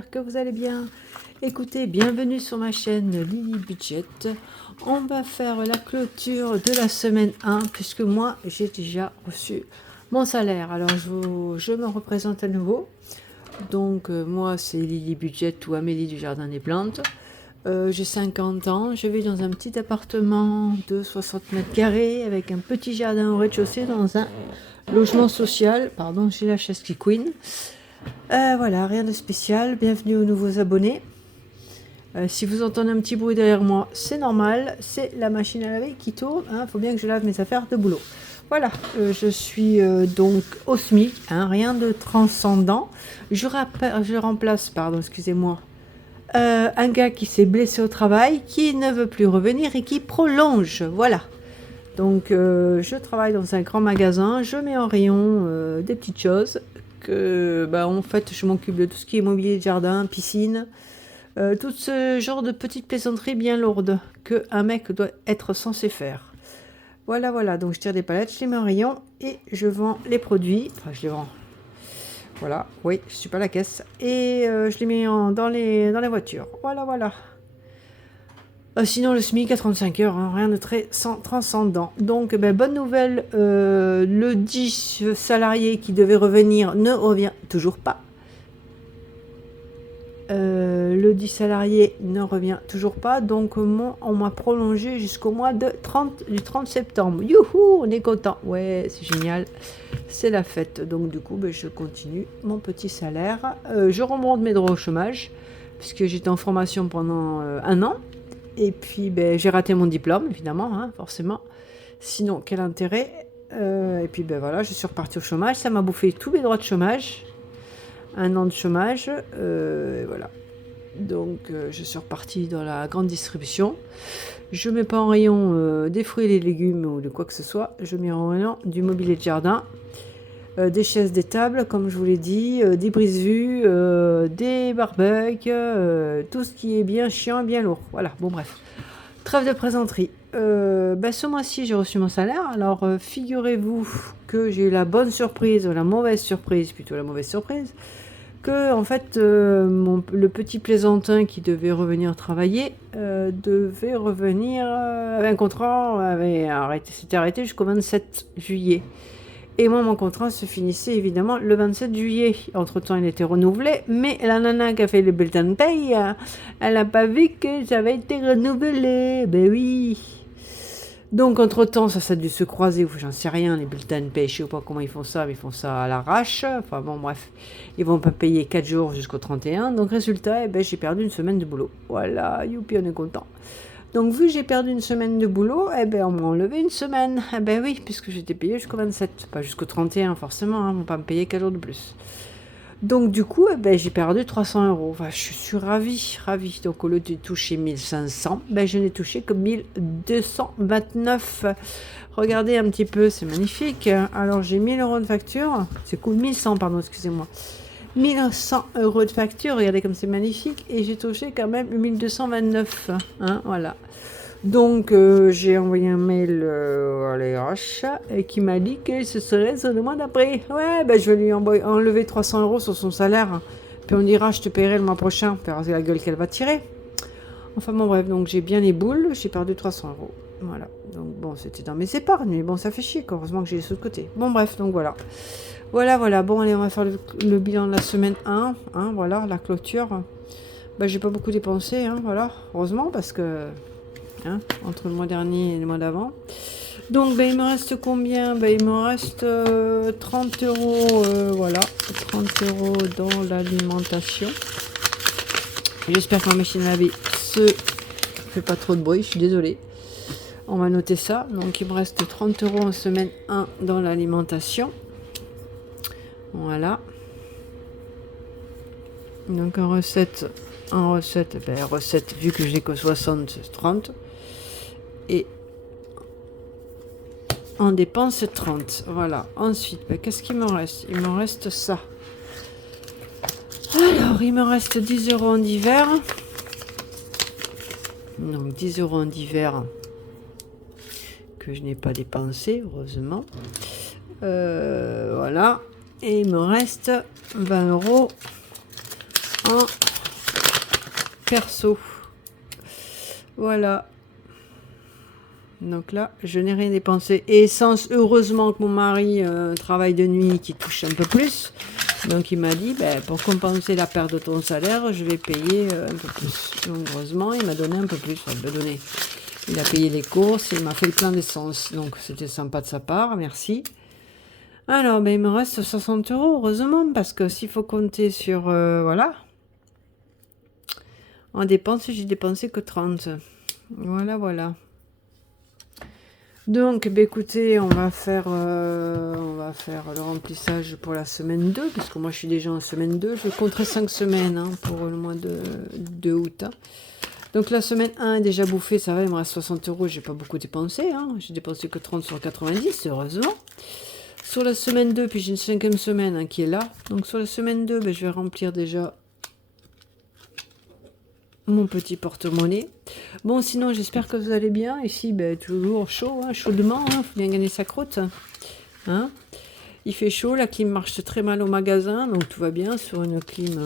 j'espère que vous allez bien. Écoutez, bienvenue sur ma chaîne Lily Budget. On va faire la clôture de la semaine 1, puisque moi, j'ai déjà reçu mon salaire. Alors, je me représente à nouveau. Donc, moi, c'est Lily Budget ou Amélie du Jardin des Plantes. J'ai 50 ans, je vis dans un petit appartement de 60 mètres carrés avec un petit jardin au rez-de-chaussée dans un logement social. Pardon, j'ai la chaise qui couine. Voilà, rien de spécial. Bienvenue aux nouveaux abonnés. Si vous entendez un petit bruit derrière moi, c'est normal. C'est la machine à laver qui tourne. Il faut bien que je lave mes affaires de boulot. Voilà, je suis donc au SMIC. Rien de transcendant. Je remplace, pardon, excusez-moi, un gars qui s'est blessé au travail, qui ne veut plus revenir et qui prolonge. Voilà. Donc, je travaille dans un grand magasin. Je mets en rayon des petites choses. En fait, je m'occupe de tout ce qui est mobilier de jardin, piscine, tout ce genre de petites plaisanteries bien lourdes qu'un mec doit être censé faire. Voilà. Donc, je tire des palettes, je les mets en rayon et je vends les produits. Enfin, je les vends. Voilà, oui, je suis pas à la caisse. Et je les mets dans les voitures. Voilà. Sinon, le SMIC à 35 heures, rien de très transcendant. Donc, bonne nouvelle, le 10 salarié qui devait revenir ne revient toujours pas. Le 10 salarié ne revient toujours pas. Donc, on m'a prolongé jusqu'au mois du 30 septembre. Youhou, on est content. Ouais, c'est génial. C'est la fête. Donc, du coup, je continue mon petit salaire. Je remonte mes droits au chômage, puisque j'étais en formation pendant un an. Et puis, j'ai raté mon diplôme, évidemment, forcément. Sinon, quel intérêt? Et puis, voilà, je suis repartie au chômage. Ça m'a bouffé tous mes droits de chômage. Un an de chômage. Voilà. Donc, je suis repartie dans la grande distribution. Je ne mets pas en rayon des fruits et des légumes ou de quoi que ce soit. Je mets en rayon du mobilier de jardin. Des chaises, des tables, comme je vous l'ai dit, des brise-vues, des barbecues, tout ce qui est bien chiant et bien lourd. Voilà, bon bref. Trêve de plaisanterie. Ce mois-ci, j'ai reçu mon salaire. Alors, figurez-vous que j'ai eu la bonne surprise, la mauvaise surprise, plutôt la mauvaise surprise, que en fait, le petit plaisantin qui devait revenir travailler devait revenir, avait un contrat, s'était arrêté jusqu'au 27 juillet. Et moi, mon contrat se finissait évidemment le 27 juillet. Entre-temps, il était renouvelé. Mais la nana qui a fait le bulletin de paye, elle n'a pas vu que ça avait été renouvelé. Ben oui. Donc, entre-temps, ça a dû se croiser. J'en sais rien, les bulletins de paye. Je ne sais pas comment ils font ça, mais ils font ça à l'arrache. Enfin bon, bref. Ils vont pas payer 4 jours jusqu'au 31. Donc, résultat, j'ai perdu une semaine de boulot. Voilà, youpi, on est content. Donc, vu que j'ai perdu une semaine de boulot, on m'a enlevé une semaine. Oui, puisque j'étais payée jusqu'au 27. Pas jusqu'au 31, forcément. On ne va pas me payer 4 jours de plus. Donc, du coup, j'ai perdu 300 €. Enfin, je suis ravie. Donc, au lieu de toucher 1500, je n'ai touché que 1229. Regardez un petit peu, c'est magnifique. Alors, j'ai 1000 € de facture. C'est cool, 1100, pardon, excusez-moi. 1100 € de facture, regardez comme c'est magnifique, et j'ai touché quand même 1229, voilà. Donc j'ai envoyé un mail à l'RH qui m'a dit que ce serait sur le mois d'après. Ouais, je vais lui enlever 300 € sur son salaire, puis on dira je te paierai le mois prochain, faire la gueule qu'elle va tirer. Enfin bon bref, donc j'ai bien les boules, j'ai perdu 300 €. Voilà, donc bon, c'était dans mes épargnes, mais bon, ça fait chier, heureusement que j'ai les sous de côté. Bon bref, donc voilà. Voilà, bon allez, on va faire le bilan de la semaine 1, voilà, la clôture. J'ai pas beaucoup dépensé, voilà, heureusement, parce que, entre le mois dernier et le mois d'avant. Donc, il me reste combien? Il me reste 30 €, voilà, 30 € dans l'alimentation. J'espère que ma machine à laver fait pas trop de bruit, je suis désolée. On va noter ça, donc il me reste 30 € en semaine 1 dans l'alimentation. Voilà. Donc en recette, vu que je n'ai que 60, c'est 30. Et en dépense, 30. Voilà. Ensuite, qu'est-ce qu'il me reste? Il me reste ça. Alors, il me reste 10 € en divers. Donc 10 € en divers que je n'ai pas dépensé, heureusement. Voilà. Et il me reste 20 € en perso. Voilà. Donc là, je n'ai rien dépensé. Et heureusement que mon mari travaille de nuit, qui touche un peu plus. Donc il m'a dit, ben, pour compenser la perte de ton salaire, je vais payer un peu plus. Donc heureusement, il m'a donné un peu plus. Il a payé les courses et il m'a fait le plein d'essence. Donc c'était sympa de sa part, merci. Alors, ben, il me reste 60 euros, heureusement, parce que s'il faut compter sur... voilà. En dépenses, j'ai dépensé que 30. Voilà, voilà. Donc, bah, écoutez, on va faire le remplissage pour la semaine 2, puisque moi je suis déjà en semaine 2. Je compterai 5 semaines hein, pour le mois de août. Hein. Donc la semaine 1 est déjà bouffée, ça va, il me reste 60 euros, j'ai pas beaucoup dépensé. Hein. J'ai dépensé que 30 sur 90, heureusement. Sur la semaine 2, puis j'ai une 5e semaine hein, qui est là. Donc sur la semaine 2, bah, je vais remplir déjà mon petit porte-monnaie. Bon, sinon, j'espère que vous allez bien. Ici, ben, toujours chaud, hein, chaudement. Il faut bien gagner sa croûte. Hein. Il fait chaud, la clim marche très mal au magasin, donc tout va bien. Sur une clim,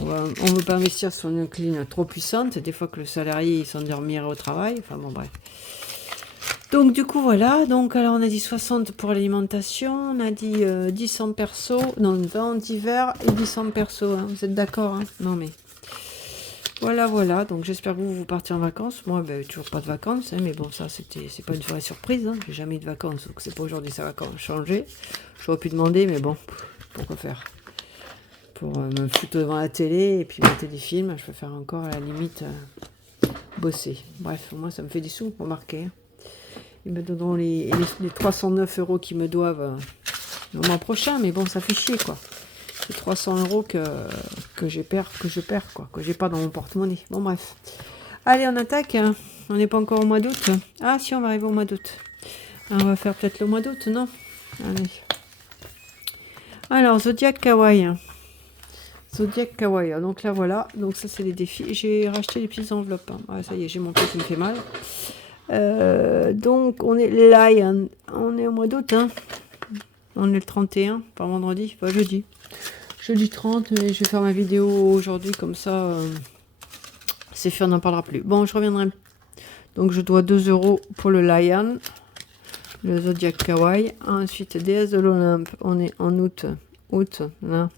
on ne veut pas investir sur une clim trop puissante. Des fois que le salarié il s'endormirait au travail. Enfin bon, bref. Donc du coup, voilà. Donc alors, on a dit 60 pour l'alimentation. On a dit 10 en perso. Non, vente d'hiver et 10 en perso. Hein. Vous êtes d'accord hein. Non mais... Voilà, voilà, donc j'espère que vous partez en vacances. Moi, ben, toujours pas de vacances, hein, mais bon, ça, c'est pas une vraie surprise. Hein. J'ai jamais eu de vacances, donc c'est pas aujourd'hui, ça va quand même changer. J'aurais pu demander, mais bon, pourquoi faire? Pour me foutre devant la télé et puis mater des films, je peux faire encore à la limite bosser. Bref, moi, ça me fait des sous, remarquez. Hein. Ils me donneront les 309 euros qu'ils me doivent le mois prochain, mais bon, ça fait chier, quoi. C'est 300 euros que je perds, quoi, que j'ai pas dans mon porte-monnaie. Bon, bref. Allez, on attaque. Hein. On n'est pas encore au mois d'août. Ah, si, on va arriver au mois d'août. On va faire peut-être le mois d'août, non? Allez. Alors, Zodiac Kawaii. Zodiac Kawaii. Donc là, voilà. Donc ça, c'est les défis. J'ai racheté les petites enveloppes. Hein. Ah, ça y est, j'ai mon pied qui me fait mal. Donc, on est là. On est au mois d'août. Hein. On est le 31, pas vendredi, pas jeudi. Jeudi 30, mais je vais faire ma vidéo aujourd'hui, comme ça, c'est fait, on n'en parlera plus. Bon, je reviendrai. Donc, je dois 2 euros pour le Lion, le Zodiac Kawaii. Ensuite, déesse de l'Olympe, on est en août, là.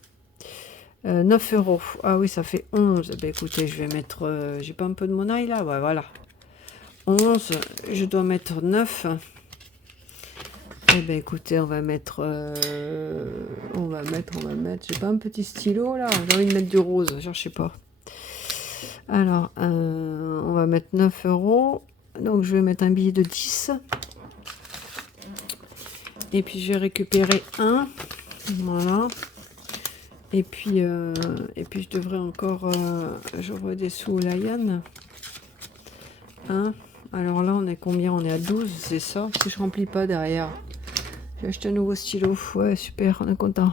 9 euros. Ah oui, ça fait 11. Ben, écoutez, je vais mettre, j'ai pas un peu de monnaie, là? Ouais, voilà. 11, je dois mettre 9. Eh bien, écoutez, on va mettre, j'ai pas un petit stylo, là, j'ai envie de mettre du rose, je sais pas. Alors, on va mettre 9 euros, donc je vais mettre un billet de 10. Et puis, je vais récupérer un, voilà. Et puis je devrais encore, j'aurai des sous au Lion. Hein. Alors là, on est combien? On est à 12, c'est ça, si je remplis pas derrière. J'ai acheté un nouveau stylo. Ouais, super, on est content.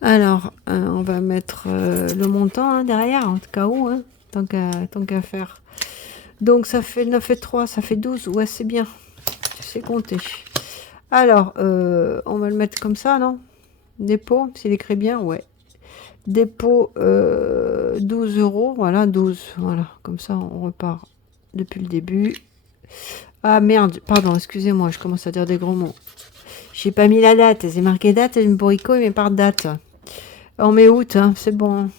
Alors, on va mettre le montant hein, derrière, en tout cas où, hein, tant qu'à faire. Donc, ça fait 9 et 3, ça fait 12. Ouais, c'est bien. C'est compté. Alors, on va le mettre comme ça, non? Dépôt, s'il écrit bien, ouais. Dépôt, 12 euros. Voilà, 12. Voilà, comme ça, on repart depuis le début. Ah, merde, pardon, excusez-moi, je commence à dire des gros mots. J'ai pas mis la date, c'est marqué date, et le bourrico, il met par date. On met août, hein, c'est bon.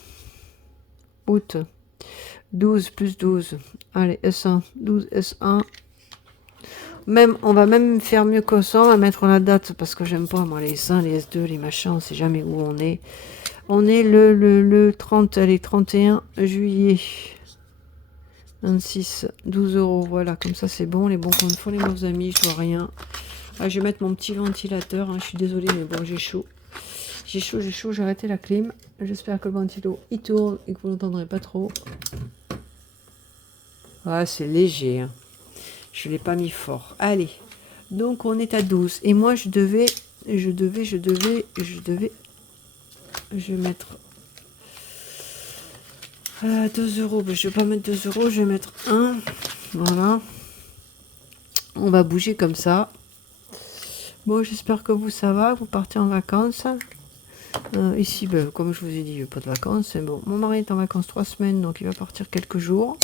Août. 12 plus 12. Allez, S1, 12, S1. Même, on va même faire mieux que ça, on va mettre la date, parce que j'aime pas, moi, les S1, les S2, les machins, on sait jamais où on est. On est le 30, allez, 31 juillet. 26, 12 euros, voilà, comme ça c'est bon, les bons comptes font les mauvais amis, je vois rien. Ah, je vais mettre mon petit ventilateur, hein, je suis désolée, mais bon, j'ai chaud. J'ai chaud, j'ai arrêté la clim. J'espère que le ventilo, il tourne et que vous n'entendrez pas trop. Ah, c'est léger, hein. Je ne l'ai pas mis fort. Allez, donc on est à 12. Et moi, je vais mettre 2 euros. Ben, je vais pas mettre 2 euros, je vais mettre 1. Voilà. On va bouger comme ça. Bon, j'espère que vous, ça va. Vous partez en vacances. Ici, ben, comme je vous ai dit, pas de vacances. Bon, mon mari est en vacances 3 semaines, donc il va partir quelques jours.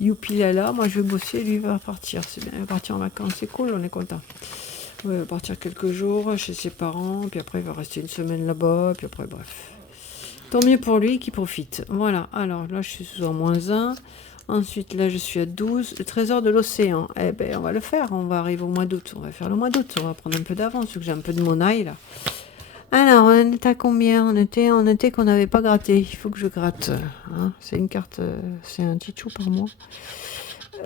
Youpi là, moi je vais bosser, lui il va partir. C'est bien, il va partir en vacances, c'est cool, on est content. Ouais, il va partir quelques jours chez ses parents, puis après il va rester une semaine là-bas, puis après bref. Tant mieux pour lui qui profite. Voilà, alors là je suis sous en -1. Ensuite là je suis à 12. Le trésor de l'océan. Eh ben on va le faire, on va arriver au mois d'août. On va faire le mois d'août, on va prendre un peu d'avance, vu que j'ai un peu de monnaie là. Alors, on était à combien? On était qu'on n'avait pas gratté. Il faut que je gratte. Hein. C'est une carte, c'est un petit chou par mois.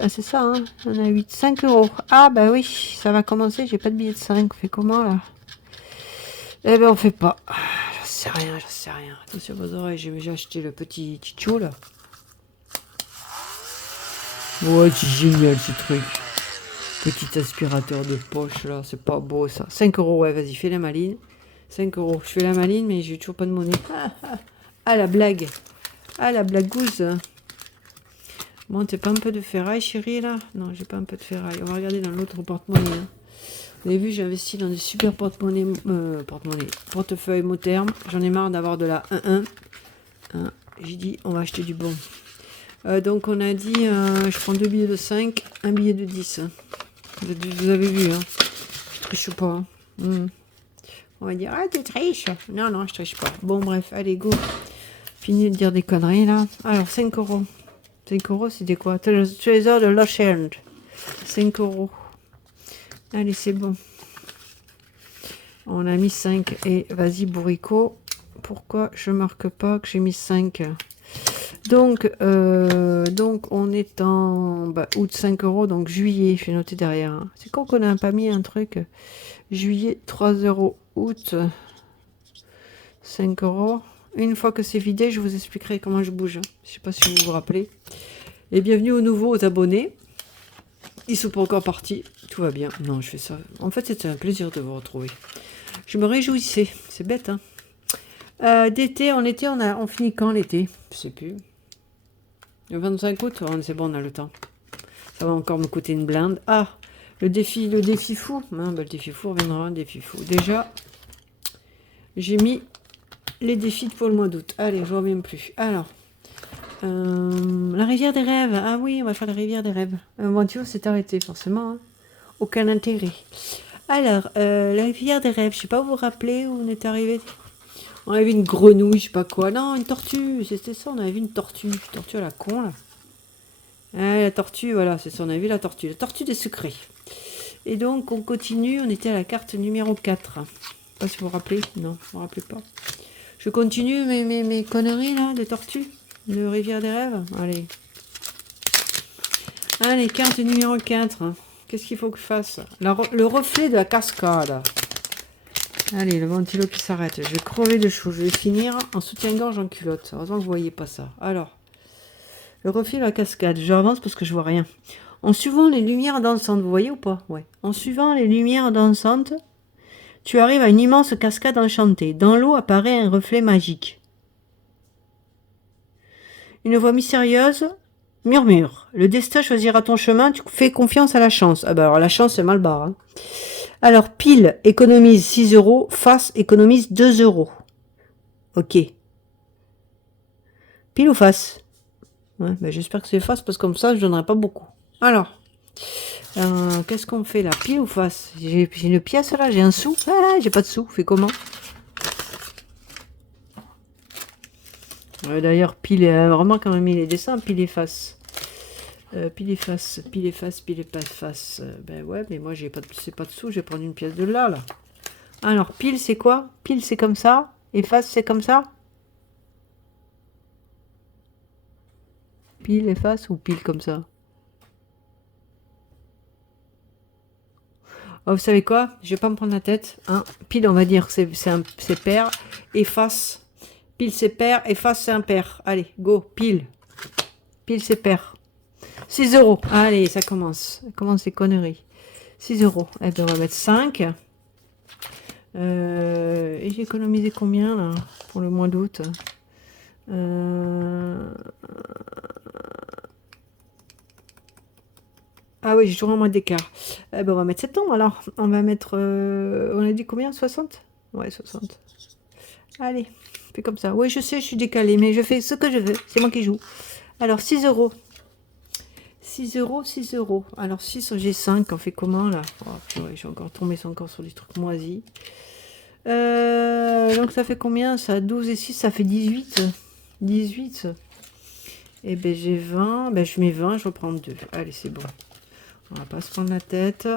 C'est ça, hein. On a 8, 5 euros. Ah, bah oui, ça va commencer. J'ai pas de billet de 5. On fait comment, là? Eh ben, on fait pas. J'en sais rien, j'en sais rien. Attention à vos oreilles, j'ai acheté le petit chou, là. Ouais, c'est génial, ce truc. Petit aspirateur de poche, là. C'est pas beau, ça. 5 euros, ouais, vas-y, fais la maline. 5 euros. Je fais la maline, mais j'ai toujours pas de monnaie. Ah, la blague. Ah, la blagouze. Bon, t'es pas un peu de ferraille, chérie, là? Non, j'ai pas un peu de ferraille. On va regarder dans l'autre porte-monnaie. Hein. Vous avez vu, j'ai investi dans des super portefeuilles mot terme. J'en ai marre d'avoir de la 1-1. Hein, j'ai dit, on va acheter du bon. Donc, on a dit, je prends 2 billets de 5, un billet de 10. Hein. Vous avez vu, hein? Je triche pas. Hein. On va dire, ah, tu triches. Non, non, je triche pas. Bon, bref, allez, go. Fini de dire des conneries, là. Alors, 5 euros. 5 euros, c'était quoi? Trésor de l'Ocean. 5 euros. Allez, c'est bon. On a mis 5. Et vas-y, bourricot. Pourquoi je marque pas que j'ai mis 5? Donc, on est en août 5 euros. Donc, juillet, je vais noter derrière. Hein. C'est con qu'on n'a pas mis un truc. Juillet, 3 euros. Août, 5 euros. Une fois que c'est vidé, je vous expliquerai comment je bouge. Je ne sais pas si vous vous rappelez. Et bienvenue aux nouveaux abonnés. Ils sont pas encore partis. Tout va bien. Non, je fais ça. En fait, c'était un plaisir de vous retrouver. Je me réjouissais. C'est bête, hein. D'été, en été, on finit quand l'été? Je sais plus. Le 25 août, c'est bon, on a le temps. Ça va encore me coûter une blinde. Ah, le défi fou. Le défi fou reviendra, un défi fou. Déjà, j'ai mis les défis pour le mois d'août. Allez, je ne reviens plus. Alors, la rivière des rêves. Ah oui, on va faire la rivière des rêves. L'aventure s'est arrêtée, forcément. Hein. Aucun intérêt. Alors, la rivière des rêves. Je ne sais pas, vous vous rappelez où on est arrivé? On avait vu une grenouille, je sais pas quoi. Non, une tortue. C'était ça, on avait vu une tortue. Une tortue à la con, là. Ah, la tortue, voilà, c'est ça, on a vu la tortue. La tortue des secrets. Et donc, on continue. On était à la carte numéro 4. Je ne sais pas si vous vous rappelez. Non, vous ne vous rappelez pas. Je continue mes conneries là, de tortues, de rivière des rêves. Allez. Allez, carte numéro 4. Qu'est-ce qu'il faut que je fasse? Le reflet de la cascade. Allez, le ventilo qui s'arrête. Je vais crever de chaud. Je vais finir en soutien-gorge en culotte. Heureusement que vous ne voyez pas ça. Alors, le reflet de la cascade. J'avance parce que je vois rien. En suivant les lumières dansantes, vous voyez ou pas? Ouais. En suivant les lumières dansantes, tu arrives à une immense cascade enchantée. Dans l'eau apparaît un reflet magique. Une voix mystérieuse murmure. Le destin choisira ton chemin, tu fais confiance à la chance. Ah bah alors la chance c'est mal barre. Hein. Alors pile économise 6 euros, face économise 2 euros. Ok. Pile ou face? Ouais, bah j'espère que c'est face parce que comme ça je donnerai pas beaucoup. Alors, qu'est-ce qu'on fait là? Pile ou face? J'ai une pièce là, j'ai un sou. Ah, j'ai pas de sou, fait comment? D'ailleurs, pile, vraiment quand on a mis les dessins, pile et face. Pile et face, pile et face, pile et pas face. Ben ouais, mais moi j'ai pas de sous, je vais prendre une pièce de là. Alors, pile c'est quoi? Pile c'est comme ça, et face c'est comme ça? Pile et face ou pile comme ça? Oh, vous savez quoi? Je vais pas me prendre la tête. Hein. Pile, on va dire, c'est pair, et face. Pile c'est pair, et face c'est impair. Allez, go, pile. Pile c'est pair. 6 euros. Allez, ça commence. Ça commence les conneries. 6 euros. Eh bien, on va mettre 5. Et j'ai économisé combien, là, pour le mois d'août? Ah oui, j'ai toujours un mois d'écart. Eh ben, on va mettre septembre, alors. On va mettre... on a dit combien? 60? Ouais, 60. Allez, fais comme ça. Oui, je sais, je suis décalée, mais je fais ce que je veux. C'est moi qui joue. Alors, 6 euros. 6 euros, 6 euros. Alors, 6, j'ai 5. On fait comment, là? Oh, purée, j'ai encore tombé encore sur des trucs moisis. Donc, ça fait combien, ça? 12 et 6, ça fait 18. 18. Et ben j'ai 20. Ben, je mets 20, je reprends 2. Allez, c'est bon. On va pas se prendre la tête.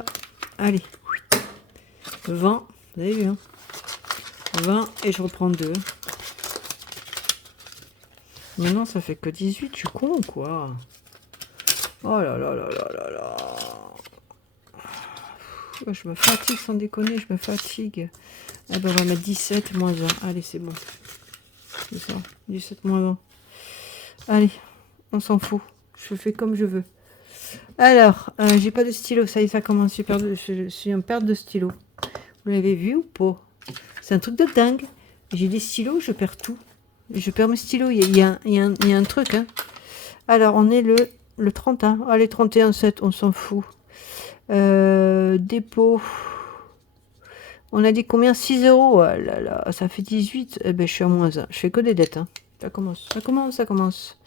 Allez. 20. Vous avez vu, hein? 20 et je reprends 2. Maintenant, ça fait que 18. Je suis con ou quoi? Oh là là là là là là. Je me fatigue sans déconner, je me fatigue. Eh ben, on va mettre 17 moins 1. Allez, c'est bon. C'est ça. 17 moins 1. Allez, on s'en fout. Je fais comme je veux. Alors, j'ai pas de stylo. Ça y est, ça commence. Je suis en perte de stylo. Vous l'avez vu ou pas? C'est un truc de dingue. J'ai des stylos, je perds tout. Je perds mes stylos. Il y a un truc. Hein. Alors, on est le 30. Hein. Allez, 31,7. On s'en fout. Dépôt. On a dit combien? 6 euros. Oh là là, ça fait 18. Eh ben, je suis à moins 1. Je fais que des dettes. Hein. Ça commence. Ça commence. Ça commence.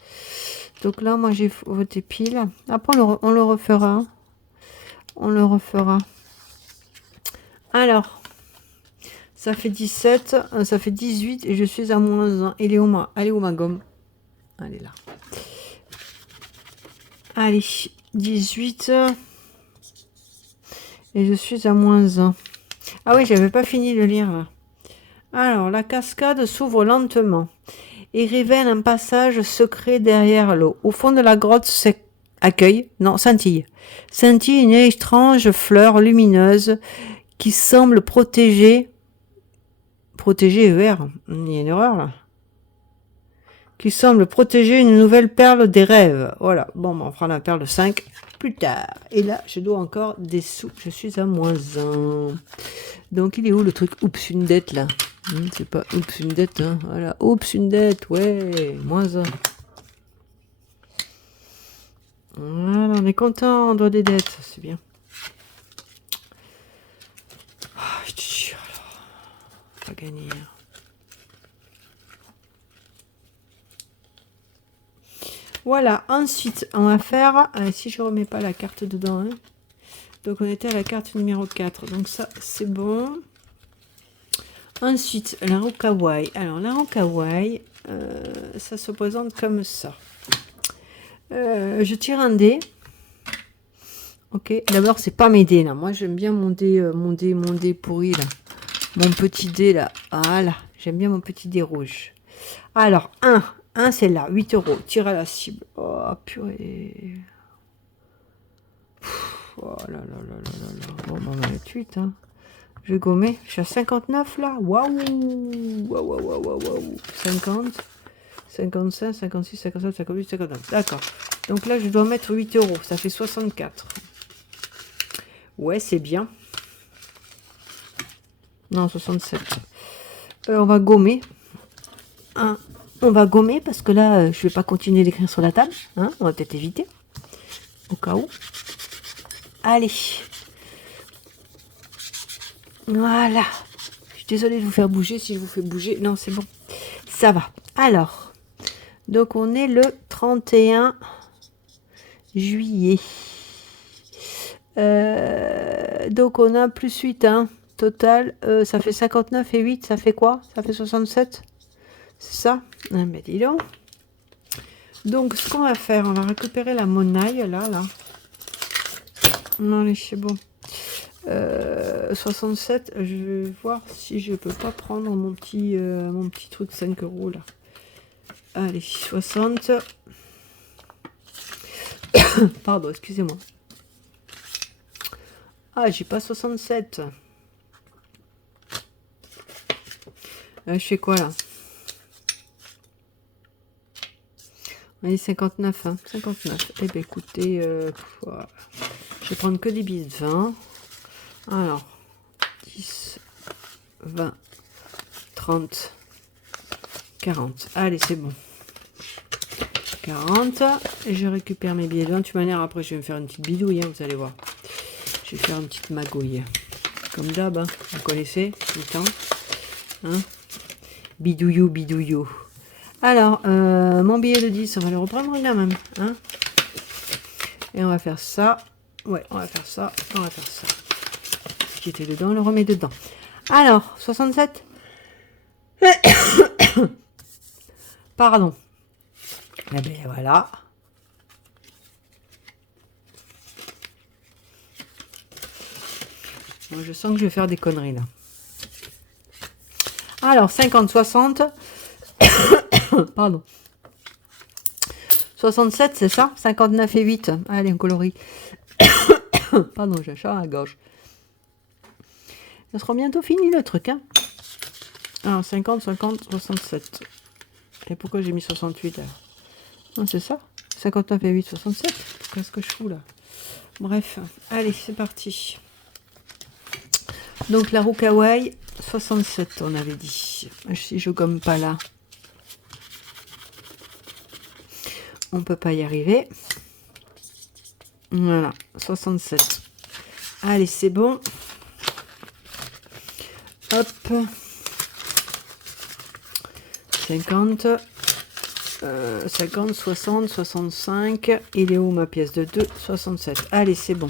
Donc là, moi, j'ai voté pile. Après, on le refera. On le refera. Alors, ça fait 17. Ça fait 18. Et je suis à moins 1. Elle est où ma gomme? Elle est là. Allez, 18. Et je suis à moins 1. Ah oui, j'avais pas fini de lire là. Alors, la cascade s'ouvre lentement et révèle un passage secret derrière l'eau. Au fond de la grotte scintille une étrange fleur lumineuse qui semble protéger ER. Il y a une erreur là. Qui semble protéger une nouvelle perle des rêves. Voilà. Bon, on fera la perle 5 plus tard. Et là, je dois encore des sous. Je suis à moins 1. Donc, il est où le truc oups, une dette là? C'est pas oups, une dette. Hein. Voilà. Oups, une dette. Ouais. Moins 1. Voilà, on est content. On doit des dettes. C'est bien. Ah, je te jure alors. Pas gagner. Voilà, ensuite, on va faire, si je remets pas la carte dedans, hein. Donc on était à la carte numéro 4, donc ça, c'est bon. Ensuite, la Rocawaii. Alors, la Rocawaii, ça se présente comme ça. Je tire un dé. Ok, d'abord, c'est pas mes dés, là. Moi, j'aime bien mon dé pourri, là. Mon petit dé, là. Voilà, j'aime bien mon petit dé rouge. Alors, 1, c'est là, 8 euros. Tire à la cible. Oh, purée. Oh là là là là là là. Bon, on va mettre 8. Hein. Je vais gommer. Je suis à 59 là. Waouh. Waouh. 50, 55, 56, 57, 58, 59. D'accord. Donc là, je dois mettre 8 euros. Ça fait 64. Ouais, c'est bien. Non, 67. On va gommer. On va gommer parce que là, je vais pas continuer d'écrire sur la table. Hein, on va peut-être éviter. Au cas où. Allez. Voilà. Je suis désolée de vous faire bouger. Si je vous fais bouger, non, c'est bon. Ça va. Alors. Donc, on est le 31 juillet. Donc, on a plus 8. Hein. Total, ça fait 59 et 8. Ça fait quoi? Ça fait 67. C'est ça? Ah, ben dis donc. Donc, ce qu'on va faire, on va récupérer la monnaie, là. Non, allez, c'est bon. 67, je vais voir si je peux pas prendre mon petit truc 5 euros, là. Allez, 60. Pardon, excusez-moi. Ah, j'ai pas 67. Je fais quoi, là? Allez, 59, hein, 59. Eh bien, écoutez, je vais prendre que des billets de 20. Alors, 10, 20, 30, 40. Allez, c'est bon. 40. Et je récupère mes billets de 20. De toute manière, après, je vais me faire une petite bidouille, hein, vous allez voir. Je vais faire une petite magouille. Comme d'hab, hein, vous connaissez, tout le temps. Hein. Bidouillou, bidouillou. Alors, mon billet de 10, on va le reprendre là même. Hein, et on va faire ça. Ouais, on va faire ça. On va faire ça. Ce qui était dedans, on le remet dedans. Alors, 67. Pardon. Eh bien, voilà. Moi, je sens que je vais faire des conneries, là. Alors, 50, 60. Pardon. 67, c'est ça? 59 et 8. Allez, on colorie. Pardon, j'ai un chat à la gorge. Ça sera bientôt fini, le truc, hein. Alors, 50, 50, 67. Et pourquoi j'ai mis 68, alors? Non, c'est ça? 59 et 8, 67. Qu'est-ce que je fous, là? Bref, allez, c'est parti. Donc, la roue kawaii, 67, on avait dit. Si je gomme pas là, on peut pas y arriver. Voilà, 67. Allez, c'est bon. Hop. 50. 50, 60, 65. Il est où ma pièce de 2? 67. Allez, c'est bon.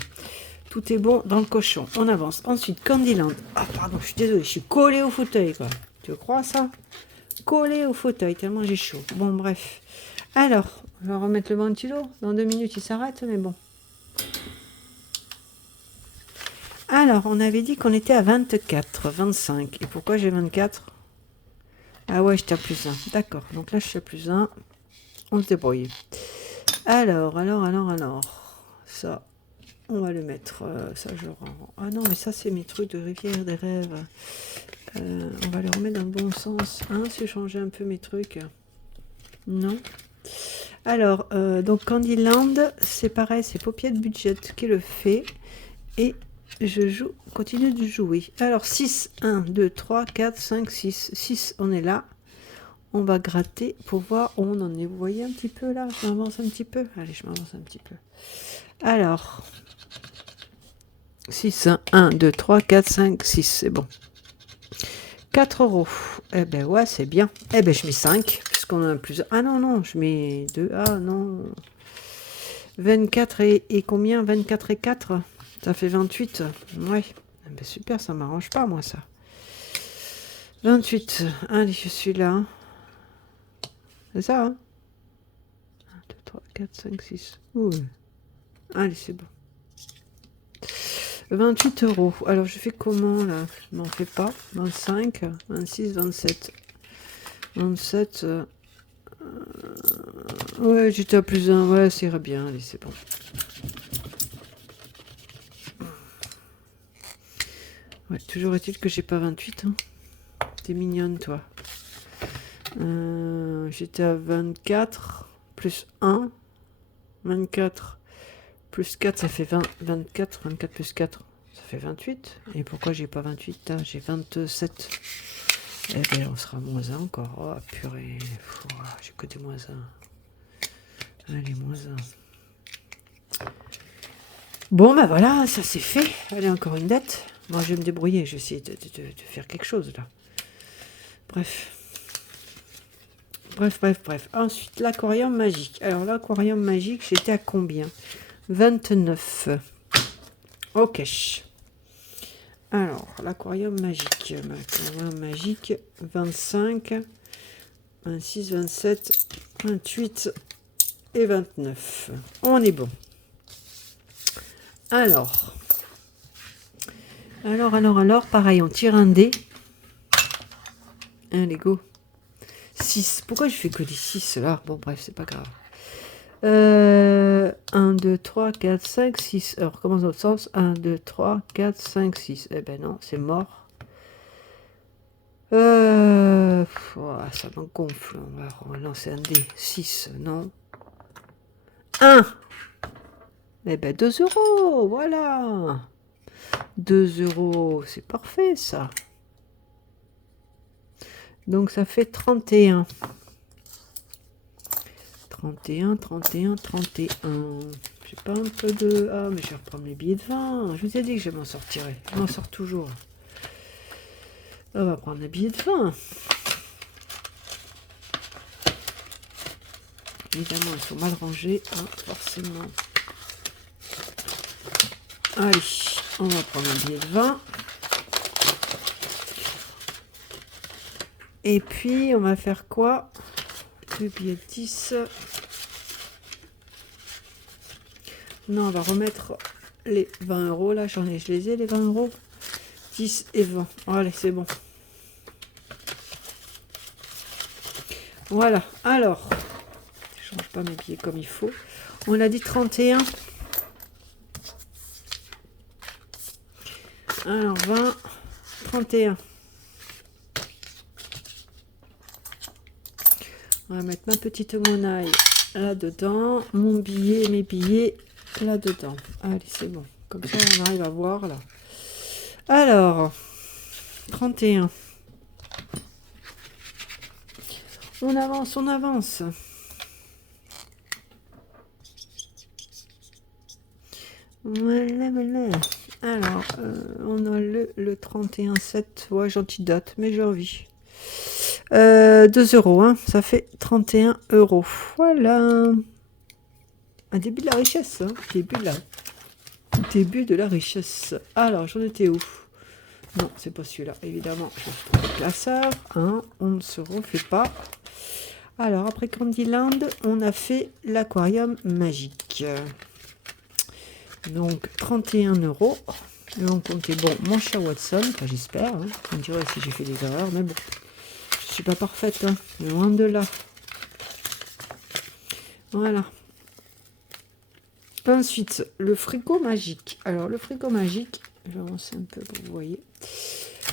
Tout est bon dans le cochon. On avance. Ensuite, Candyland. Ah, pardon, je suis désolée. Je suis collée au fauteuil, quoi. Tu crois ça? Collée au fauteuil, tellement j'ai chaud. Bon, bref. Alors, on va remettre le ventilo. Dans 2 minutes, il s'arrête, mais bon. Alors, on avait dit qu'on était à 24, 25. Et pourquoi j'ai 24? Ah ouais, j'étais à plus 1. D'accord. Donc là, je suis à plus 1. On se débrouille. Alors. Ça, on va le mettre. Ça, je rends. Ah non, mais ça, c'est mes trucs de rivière des rêves. On va le remettre dans le bon sens. Hein, si je changeais un peu mes trucs. Non. Alors, donc Candyland, c'est pareil, c'est Paupiette Budget qui le fait. Et je joue, continue de jouer. Alors, 6, 1, 2, 3, 4, 5, 6. 6, on est là. On va gratter pour voir où on en est. Vous voyez un petit peu là? Je m'avance un petit peu. Allez, je m'avance un petit peu. Alors, 6, 1, 2, 3, 4, 5, 6, c'est bon. 4 €. Eh ben ouais, c'est bien. Eh ben je mets 5, puisqu'on a un plus... Ah non, non, je mets 2. Ah non. 24 et combien? 24 et 4, ça fait 28. Ouais. Eh ben super, ça m'arrange pas, moi, ça. 28. Allez, je suis là. C'est ça, hein? 1, 2, 3, 4, 5, 6. Ouh. Allez, c'est bon. 28 €. Alors, je fais comment, là? Je m'en fais pas. 25, 26, 27. 27. Ouais, j'étais à plus 1. Ouais, ça ira bien. Allez, c'est bon. Ouais, toujours est-il que j'ai pas 28. Hein. T'es mignonne, toi. J'étais à 24. Plus 1. 24. Plus 4, ça fait 20, 24. 24 plus 4, ça fait 28. Et pourquoi j'ai pas 28 là? J'ai 27. Eh bien, on sera moins 1 encore. Oh, purée. J'ai que des moins 1. Allez, moins 1. Bon, bah voilà, ça c'est fait. Allez, encore une dette. Moi, je vais me débrouiller. Je vais essayer de faire quelque chose là. Bref. Bref. Ensuite, l'aquarium magique. Alors, l'aquarium magique, j'étais à combien? 29. Ok. Alors, l'aquarium magique. 25, 26, 27, 28 et 29. On est bon. Alors, pareil, on tire un dé. Un Lego. 6. Pourquoi je fais que des 6 là? Bon, bref, c'est pas grave. 1, 2, 3, 4, 5, 6. Alors, comment dans l'autre sens? 1, 2, 3, 4, 5, 6. Eh ben non, c'est mort. Ça me gonfle. On va relancer un dé. 6, non. 1. Eh ben 2 €. Voilà. 2 €. C'est parfait, ça. Donc, ça fait 31. 31. J'ai pas un peu de... Ah, mais je vais reprendre mes billets de 20. Je vous ai dit que je m'en sortirais. Je m'en sors toujours. On va prendre les billets de 20. évidemment, elles sont mal rangées, hein, forcément. Allez, on va prendre un billet de 20. Et puis, on va faire quoi? Le billet de 10. Non, on va remettre les 20 euros. Là, je les ai, les 20 euros. 10 et 20. Allez, c'est bon. Voilà. Alors, je change pas mes billets comme il faut. On a dit 31. Alors, 20, 31. On va mettre ma petite monnaie là-dedans. Mon billet, mes billets là-dedans. Allez, c'est bon. Comme ça, on arrive à voir là. Alors, 31. On avance, on avance. Voilà, voilà. Alors, on a le 31,7. Ouais, gentille date, mais j'ai envie. 2 euros, hein, ça fait 31 euros. Voilà. Un début de la richesse. Hein, début de la richesse. Alors, j'en étais où? Non, c'est pas celui-là, évidemment. Je vais le classeur. Hein, on ne se refait pas. Alors, après Candyland, on a fait l'aquarium magique. Donc, 31 euros. Et on comptait, bon, mon chat Watson, enfin, j'espère. Hein, on dirait si j'ai fait des erreurs, mais bon. Je suis pas parfaite, hein, loin de là. Voilà. Ensuite, le frigo magique. Alors, le frigo magique, je vais avancer un peu pour que vous voyez.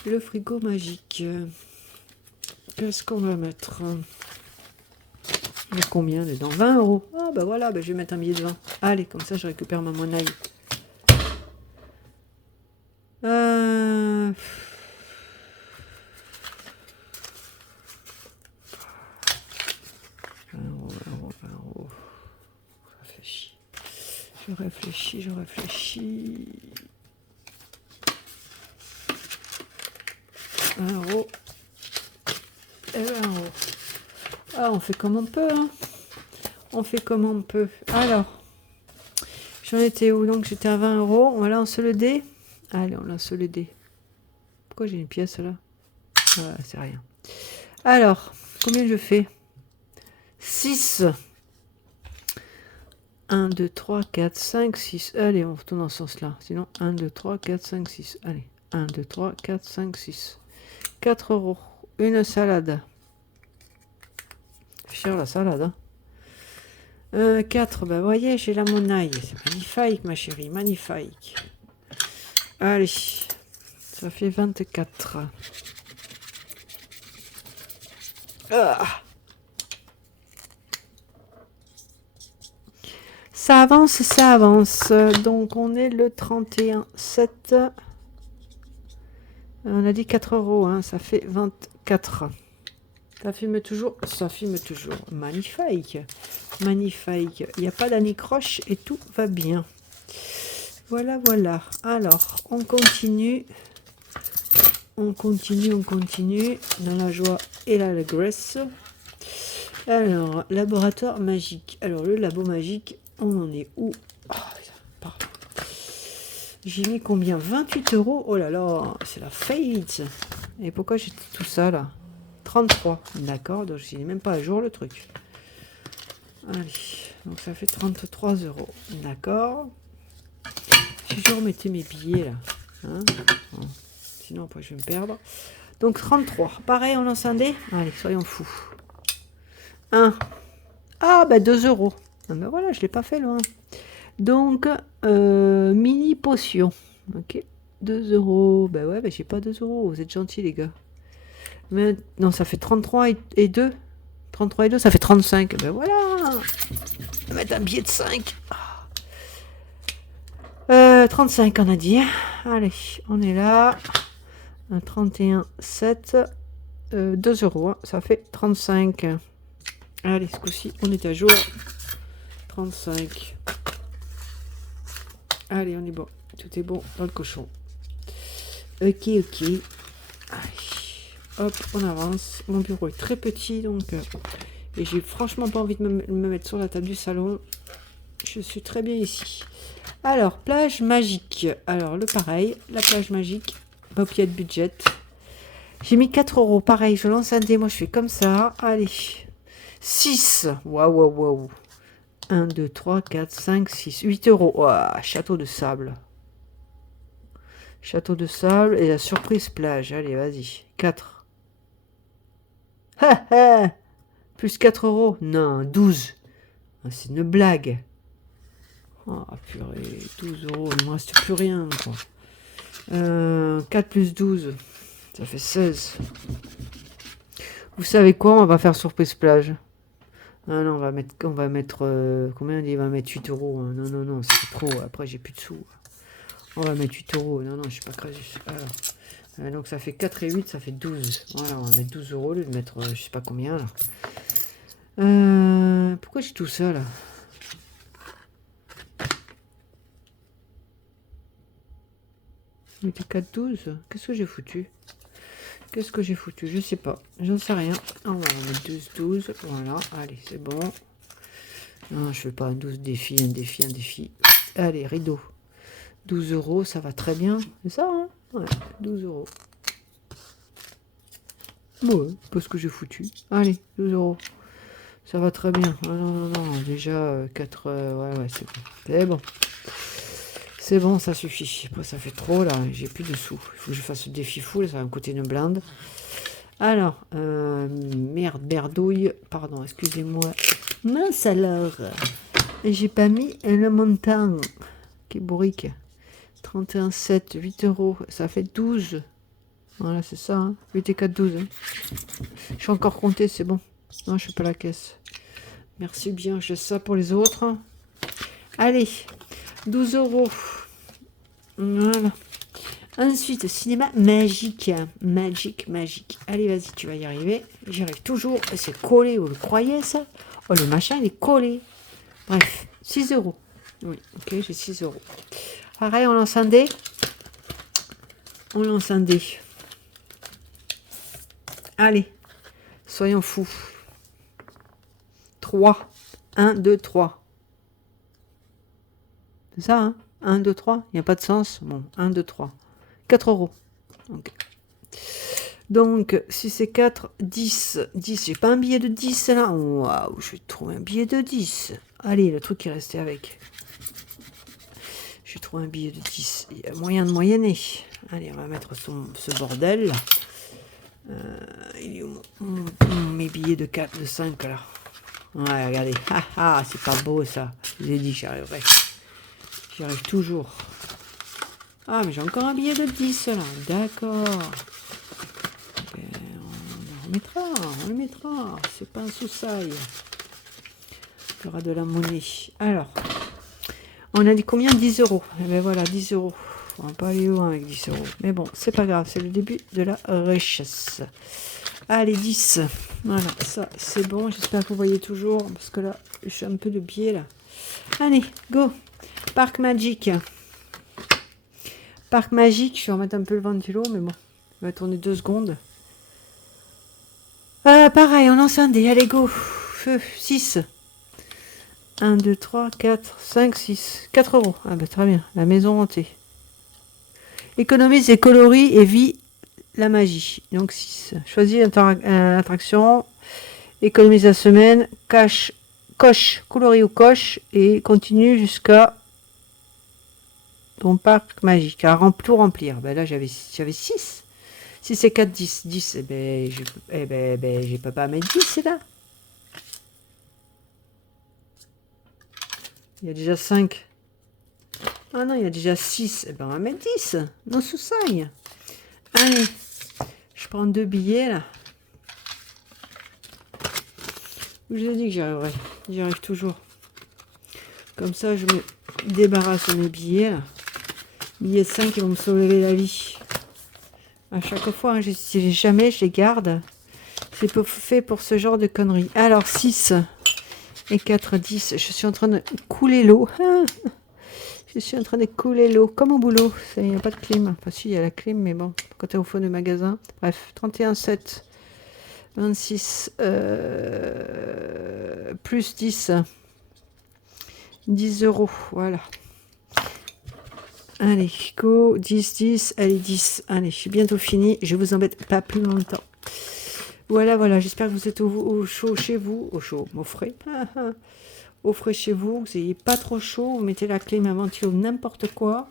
Le frigo magique. Qu'est-ce qu'on va mettre? Il y a combien dedans? 20 euros. Ah, bah voilà, bah, je vais mettre un billet de 20. Allez, comme ça, je récupère ma monnaie. Je réfléchis. 1 euro. Et 1 euro. Ah, on fait comme on peut, hein. On fait comme on peut. Alors, j'en étais où? Donc, j'étais à 20 euros. On va lancer le dé. Allez, on lance le dé. Pourquoi j'ai une pièce là? Voilà, c'est rien. Alors, combien je fais? 6. 1, 2, 3, 4, 5, 6. Allez, on retourne dans ce sens-là. Sinon, 1, 2, 3, 4, 5, 6. Allez, 1, 2, 3, 4, 5, 6. 4 euros. Une salade. Cher la salade. Hein. 4, ben voyez, j'ai la monnaie. C'est magnifique, ma chérie, magnifique. Allez, ça fait 24. Ah. Ça avance, ça avance. Donc, on est le 31,7. On a dit 4 euros, hein, ça fait 24. Ça filme toujours. Magnifique. Magnifique. Il n'y a pas d'anicroche et tout va bien. Voilà, voilà. Alors, on continue. On continue. Dans la joie et l'allégresse. Alors, laboratoire magique. Alors, le labo magique, on en est où? Oh, j'ai mis combien? 28 euros. Oh là là, c'est la fête. Et pourquoi j'ai tout ça là? 33. D'accord, donc je n'ai même pas à jour le truc. Allez, donc ça fait 33 euros. D'accord. Si je remettais mes billets là. Hein, bon. Sinon après je vais me perdre. Donc 33. Pareil, on lance un dé. Allez, soyons fous. 1. Ah, bah 2 euros. Ah, ben voilà, je ne l'ai pas fait loin. Donc, mini potion. Ok. 2 euros. Ben ouais, ben j'ai pas 2 euros. Vous êtes gentils, les gars. Mais, non, ça fait 33 et 2. 33 et 2, ça fait 35. Ben voilà. On va mettre un billet de 5. 35, on a dit. Allez, on est là. 31,7. 2 euros. Hein, ça fait 35. Allez, ce coup-ci, on est à jour. 35. Allez, on est bon. Tout est bon dans le cochon. Ok. Allez. Hop, on avance. Mon bureau est très petit, donc Et j'ai franchement pas envie de me mettre sur la table du salon. Je suis très bien ici. Alors, plage magique. Alors, le pareil, la plage magique. Papier de budget. J'ai mis 4 euros. Pareil, je lance un dé. Moi, je fais comme ça. Allez. 6. Waouh, waouh, waouh. 1, 2, 3, 4, 5, 6. 8 euros. Ouah, château de sable. Château de sable et la surprise plage. Allez, vas-y. 4. Ha ha. Plus 4 euros. Non, 12. Ah, c'est une blague. Oh, purée. 12 euros. Il ne me reste plus rien, quoi. 4 plus 12. Ça fait 16. Vous savez quoi? On va faire surprise plage. Ah non, on va mettre combien on dit? On va mettre 8 euros. Non, non, non, c'est trop. Après, j'ai plus de sous. On va mettre 8 euros. Non, non, je suis pas crasé. Alors, donc ça fait 4 et 8, ça fait 12. Voilà, on va mettre 12 euros au lieu de mettre je sais pas combien là. Pourquoi j'ai tout ça là? Mettez 4, 12. Qu'est-ce que j'ai foutu? Qu'est-ce que j'ai foutu? Je sais pas. J'en sais rien. On va mettre 12, 12. Voilà, allez, c'est bon. Non, je fais pas un 12 défi, un défi, un défi. Allez, rideau. 12 euros, ça va très bien. C'est ça, hein? Ouais, 12 euros. Ouais, pas ce que j'ai foutu. Allez, 12 euros. Ça va très bien. Ah non, non, non, déjà 4... ouais, c'est bon. C'est bon. C'est bon, ça suffit. Après, ça fait trop, là. J'ai plus de sous. Il faut que je fasse le défi full. Ça va me coûter une blinde. Alors, merde, merdouille. Pardon, excusez-moi. Mince alors. J'ai pas mis le montant. Qui est bourrique. 31,7, 8 euros. Ça fait 12. Voilà, c'est ça. Hein. 8 et 4, 12. Hein. Je suis encore compté, c'est bon. Non, je fais pas la caisse. Merci bien, je laisse ça pour les autres. Allez, 12 euros. Voilà. Ensuite, cinéma magique. Magique. Allez, vas-y, tu vas y arriver. J'y arrive toujours. C'est collé, vous le croyez, ça? Oh, le machin, il est collé. Bref, 6 euros. Oui, ok, j'ai 6 euros. Pareil, on lance un dé. On lance un dé. Allez, soyons fous. 3. 1, 2, 3. C'est ça, hein? 1, 2, 3. Il n'y a pas de sens. Bon, 1, 2, 3. 4 euros. Okay. Donc, si c'est 4, 10. 10, j'ai pas un billet de 10 là. Waouh, je vais trouver un billet de 10. Allez, le truc qui est resté avec. Je vais trouver un billet de 10. Il y a moyen de moyenner. Allez, on va mettre ce bordel. Il est où mes billets de 4, de 5 là? Ouais, regardez. C'est pas beau ça. Je vous ai dit que j'y arriverai. J'y arrive toujours. Ah, mais j'ai encore un billet de 10 là. D'accord. On le mettra. C'est pas un sous-sail. Il y aura de la monnaie. Alors, on a dit combien? 10 euros. Et ben voilà, 10 euros. On va pas aller loin avec 10 euros. Mais bon, c'est pas grave. C'est le début de la richesse. Allez, 10. Voilà, ça, c'est bon. J'espère que vous voyez toujours. Parce que là, je suis un peu de biais là. Allez, go. Parc Magique. Parc Magique. Je vais remettre un peu le ventilo, mais bon. Il va tourner 2 secondes. Pareil, on lance un dé. Allez, go. 6. 1, 2, 3, 4, 5, 6. 4 euros. Ah bah très bien. La maison hantée. Économise et coloris et vit la magie. Donc 6. Choisis l'attraction. Économise la semaine. Coche. Coloris ou coche. Et continue jusqu'à ton parc magique. À tout remplir. Ben là, j'avais 6. Si c'est 4, 10. 10, j'ai pas à mettre 10 là. Il y a déjà 5. Ah non, il y a déjà 6. Eh ben, on va mettre 10. Non, sous-saille. Allez. Je prends 2 billets, là. Je vous ai dit que j'y arriverai. J'y arrive toujours. Comme ça, je me débarrasse de mes billets, là. Billets 5, ils vont me sauver la vie. À chaque fois, hein, jamais je les garde. C'est fait pour ce genre de conneries. Alors, 6 et 4, 10. Je suis en train de couler l'eau. Je suis en train de couler l'eau. Comme au boulot. Il n'y a pas de clim. Enfin, si, il y a la clim, mais bon. Quand tu es au fond du magasin. Bref, 31,7. 26 plus 10. 10 euros, voilà. Allez, go, 10, 10, allez, 10. Allez, je suis bientôt fini, je vous embête pas plus longtemps. Voilà, voilà, j'espère que vous êtes au chaud chez vous, au chaud, au frais. Au frais chez vous, vous n'ayez pas trop chaud, vous mettez la clim, un ventilo, n'importe quoi.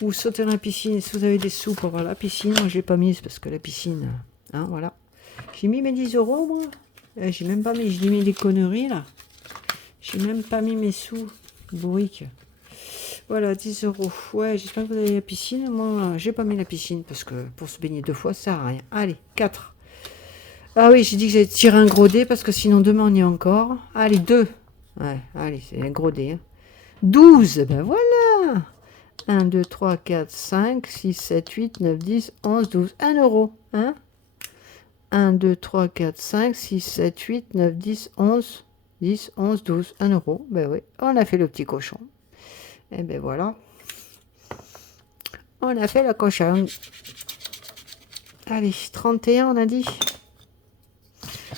Vous sautez dans la piscine, si vous avez des sous pour voir la piscine, moi je l'ai pas mise parce que la piscine, hein, voilà. J'ai mis mes 10 euros, moi. J'ai même pas mis, j'ai mis des conneries, là. J'ai même pas mis mes sous, bourrique. Voilà, 10 euros. Ouais, j'espère que vous avez la piscine. Moi, j'ai pas mis la piscine parce que pour se baigner 2 fois, ça sert à rien. Allez, 4. Ah oui, j'ai dit que j'allais tirer un gros dé parce que sinon demain on y est encore. Allez, 2. Ouais, allez, c'est un gros dé. Hein. 12, ben voilà. 1, 2, 3, 4, 5, 6, 7, 8, 9, 10, 11, 12. 1 euro. Hein 1, 2, 3, 4, 5, 6, 7, 8, 9, 10, 11, 10, 11, 12. 1 euro. Ben oui, on a fait le petit cochon. Et ben voilà. On a fait la cochonne. Allez, 31, on a dit.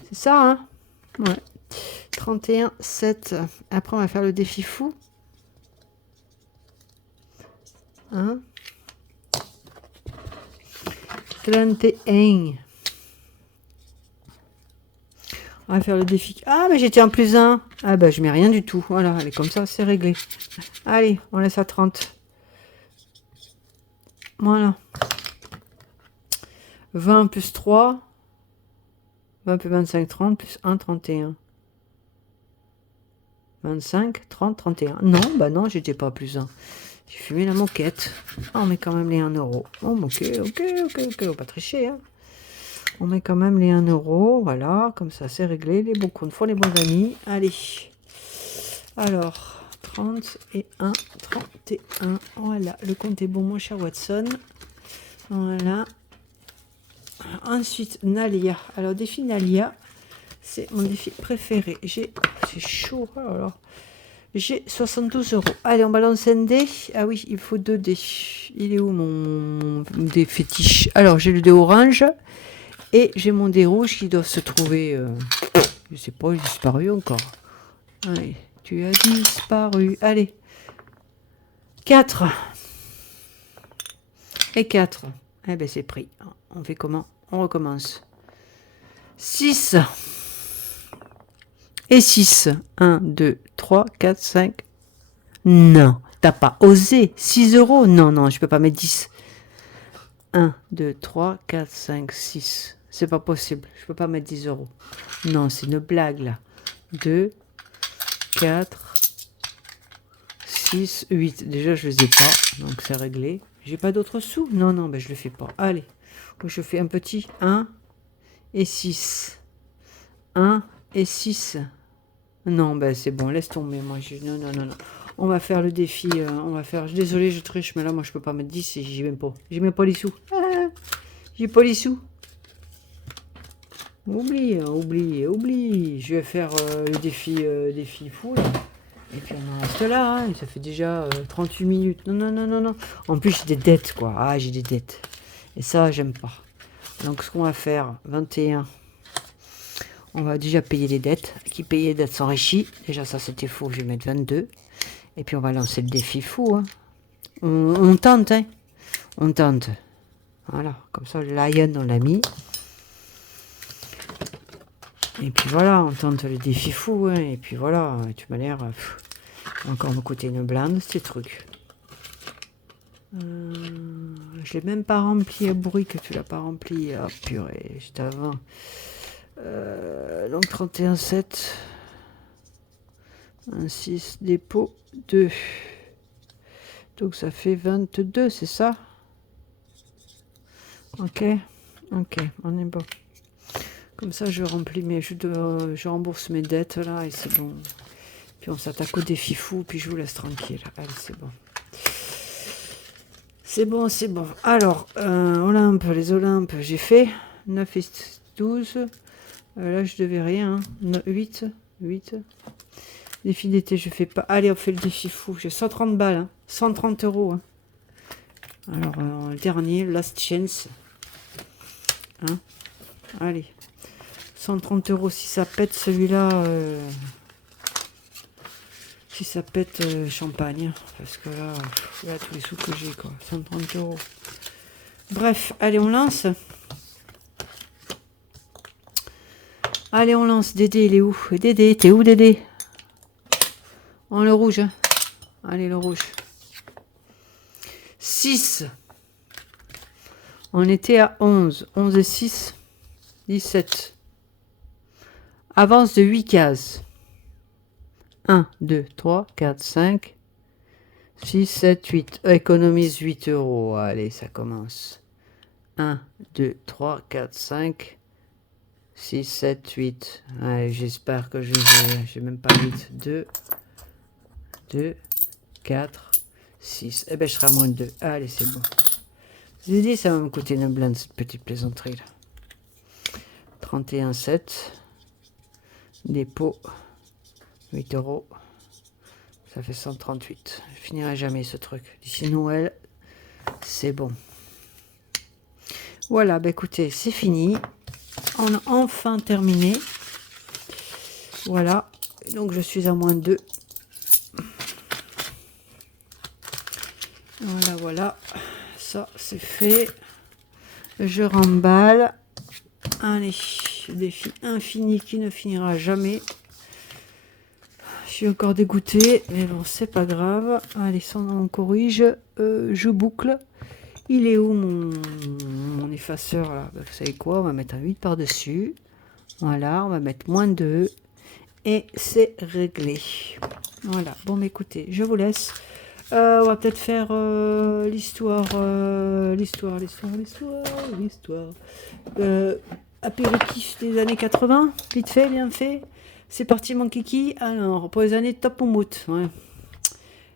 C'est ça, hein? Ouais. 31, 7. Après, on va faire le défi fou. Hein? 31. On va faire le défi. Ah, mais j'étais en plus 1. Ah, bah, je mets rien du tout. Voilà, allez, comme ça, c'est réglé. Allez, on laisse à 30. Voilà. 20 plus 3. 20 plus 25, 30 plus 1, 31. 25, 30, 31. Non, bah non, j'étais pas plus 1. J'ai fumé la moquette. Ah, on met quand même les 1 euro. Oh, ok, on va pas tricher. Hein. On met quand même les 1 euro. Voilà, comme ça, c'est réglé. Les bons comptes font les bons amis. Allez. Alors, 30 et 1, 31. Voilà, le compte est bon, mon cher Watson. Voilà. Ensuite, Nalia. Alors, défi Nalia. C'est mon défi préféré. C'est chaud. Alors, j'ai 72 euros. Allez, on balance un dé. Ah oui, il faut 2 dés. Il est où mon dé fétiche? Alors, j'ai le dé orange. Et j'ai mon dé rouge qui doit se trouver... je sais pas, il a disparu encore. Allez, tu as disparu. Allez. 4. Et 4. Eh ben, c'est pris. On fait comment? On recommence. 6. Et 6. 1, 2, 3, 4, 5. Non, t'as pas osé. 6 euros. Non, non, je peux pas mettre 10. 1, 2, 3, 4, 5, 6. C'est pas possible. Je peux pas mettre 10 euros. Non, c'est une blague, là. 2, 4, 6, 8. Déjà, je les ai pas. Donc, c'est réglé. J'ai pas d'autres sous. Non, non, ben, je le fais pas. Allez. Je fais un petit 1 et 6. 1 et 6. Non, ben, c'est bon. Laisse tomber. Moi, non, non, non, non. On va faire le défi. On va faire... Désolé, je triche, mais là, moi, je peux pas mettre 10 et j'ai même pas. J'ai même pas les sous. J'ai pas les sous. Oublie. Je vais faire le défi fou, là. Et puis on en reste là, hein. Ça fait déjà 38 minutes. Non, non, non, non, non. En plus, j'ai des dettes, quoi. Ah, j'ai des dettes. Et ça, j'aime pas. Donc, ce qu'on va faire, 21. On va déjà payer les dettes. Qui paye les dettes s'enrichit. Déjà, ça, c'était faux. Je vais mettre 22. Et puis, on va lancer le défi fou, hein. On tente, hein. On tente. Voilà. Comme ça, le lion, on l'a mis. Et puis voilà, on tente le défi fou, hein, et puis voilà, tu m'as l'air encore me coûter une blinde, ces trucs. Je l'ai même pas rempli, bruit que tu l'as pas rempli. Ah purée, j'étais avant. Donc 31,7. 1, 6, dépôt 2. Donc ça fait 22, c'est ça? Ok, on est bon. Comme ça, je remplis je rembourse mes dettes, là, et c'est bon. Puis on s'attaque au défi fou, puis je vous laisse tranquille. Allez, c'est bon. C'est bon. Alors, Olympe, les Olympes, j'ai fait 9 et 12. Là, je devais rien. 8. Défi d'été, je fais pas. Allez, on fait le défi fou. J'ai 130 balles, hein. 130 euros. Hein. Alors, le dernier, last chance. Hein. Allez. 130 € si ça pète celui-là. Si ça pète champagne. Parce que là, tous les sous que j'ai, quoi. 130 €. Bref, allez, on lance. Allez, on lance. Dédé, il est où? Dédé, t'es où, Dédé? En le rouge. Hein. Allez, le rouge. 6. On était à 11. 11 et 6. 17. Avance de 8 cases. 1, 2, 3, 4, 5, 6, 7, 8. Économise 8 €. Allez, ça commence. 1, 2, 3, 4, 5, 6, 7, 8. Allez, j'espère que je vais... J'ai même pas 8. 2, 2, 4, 6. Eh ben, je serai à moins de 2. Allez, c'est bon. Je vous ai dit, ça va me coûter une blinde, cette petite plaisanterie là. 31, 7. Dépôt. 8 €. Ça fait 138. Je finirai jamais ce truc. D'ici Noël, c'est bon. Voilà, bah écoutez, c'est fini. On a enfin terminé. Voilà. Et donc je suis à moins 2. Voilà, voilà. Ça, c'est fait. Je remballe. Allez, défi infini qui ne finira jamais. Je suis encore dégoûtée, mais bon, c'est pas grave. Allez, on corrige. Je boucle. Il est où mon effaceur là? Vous savez quoi? On va mettre un 8 par-dessus. Voilà, on va mettre moins 2. Et c'est réglé. Voilà, bon, mais écoutez, je vous laisse. On va peut-être faire l'histoire. Apéritif des années 80. Vite fait, bien fait. C'est parti, mon kiki. Alors, pour les années top ou mout. Ouais.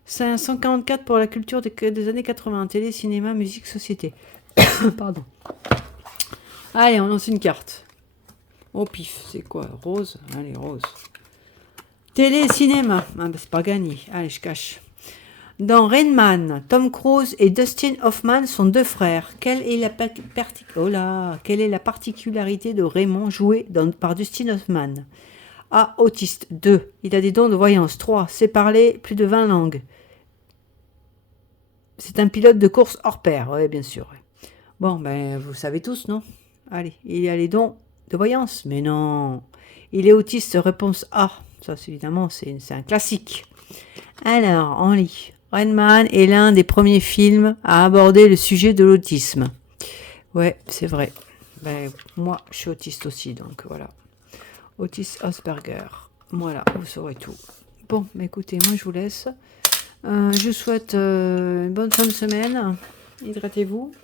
144 pour la culture des années 80. Télé, cinéma, musique, société. Pardon. Allez, on lance une carte. Au pif, c'est quoi? Rose? Allez, rose. Télé, cinéma. Ah, bah, c'est pas gagné. Allez, je cache. Dans Rain Man, Tom Cruise et Dustin Hoffman sont deux frères. Quelle est la particularité de Raymond joué par Dustin Hoffman? A. Autiste. 2. Il a des dons de voyance. 3. Sait parler plus de 20 langues. C'est un pilote de course hors pair. Oui, bien sûr. Bon, ben, vous savez tous, non? Allez, il a les dons de voyance. Mais non. Il est autiste. Réponse A. Ça, évidemment, c'est un classique. Alors, on lit. Rain Man est l'un des premiers films à aborder le sujet de l'autisme. Ouais, c'est vrai. Ben, moi, je suis autiste aussi, donc voilà. Otis Asperger. Voilà, vous saurez tout. Bon, mais écoutez, moi je vous laisse. Je vous souhaite une bonne fin de semaine. Hydratez-vous.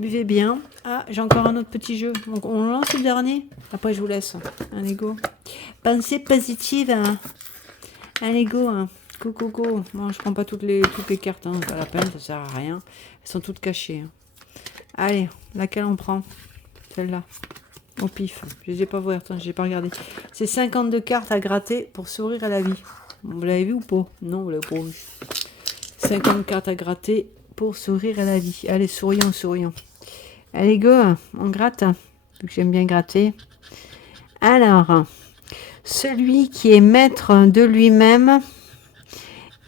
Buvez bien. Ah, j'ai encore un autre petit jeu. Donc, on lance le dernier. Après, je vous laisse. Allez, go. Pensée positive. Allez, go. Go, go, go. Bon, je prends pas toutes les cartes. Hein. Pas la peine, ça sert à rien. Elles sont toutes cachées. Allez, laquelle on prend? Celle-là. Au pif, je les ai pas vues, je n'ai pas regardé. C'est 52 cartes à gratter pour sourire à la vie. Vous l'avez vu ou pas? Non, vous l'avez pas vu. 50 cartes à gratter pour sourire à la vie. Allez, sourions, sourions. Allez, go, on gratte, vu que j'aime bien gratter. Alors, celui qui est maître de lui-même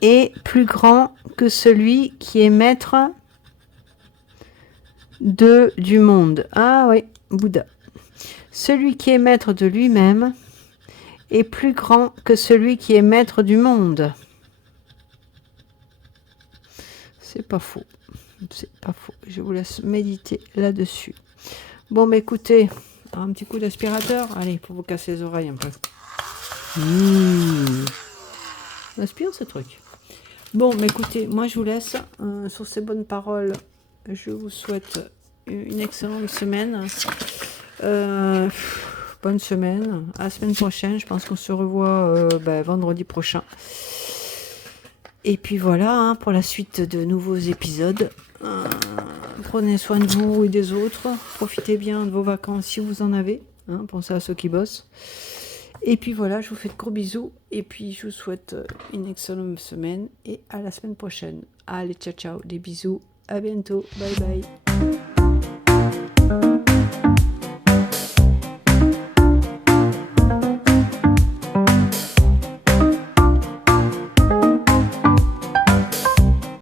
est plus grand que celui qui est maître du monde. Ah oui, Bouddha. Celui qui est maître de lui-même est plus grand que celui qui est maître du monde. C'est pas faux. C'est pas faux. Je vous laisse méditer là-dessus. Bon, mais écoutez, un petit coup d'aspirateur. Allez, pour vous casser les oreilles un peu. On aspire ce truc. Bon, mais écoutez, moi je vous laisse. Sur ces bonnes paroles, je vous souhaite une excellente semaine. Bonne semaine. À la semaine prochaine. Je pense qu'on se revoit vendredi prochain. Et puis voilà, hein, pour la suite de nouveaux épisodes. Prenez soin de vous et des autres. Profitez bien de vos vacances si vous en avez. Hein, pensez à ceux qui bossent. Et puis voilà, je vous fais de gros bisous. Et puis je vous souhaite une excellente semaine. Et à la semaine prochaine. Allez, ciao, ciao. Des bisous. À bientôt. Bye, bye.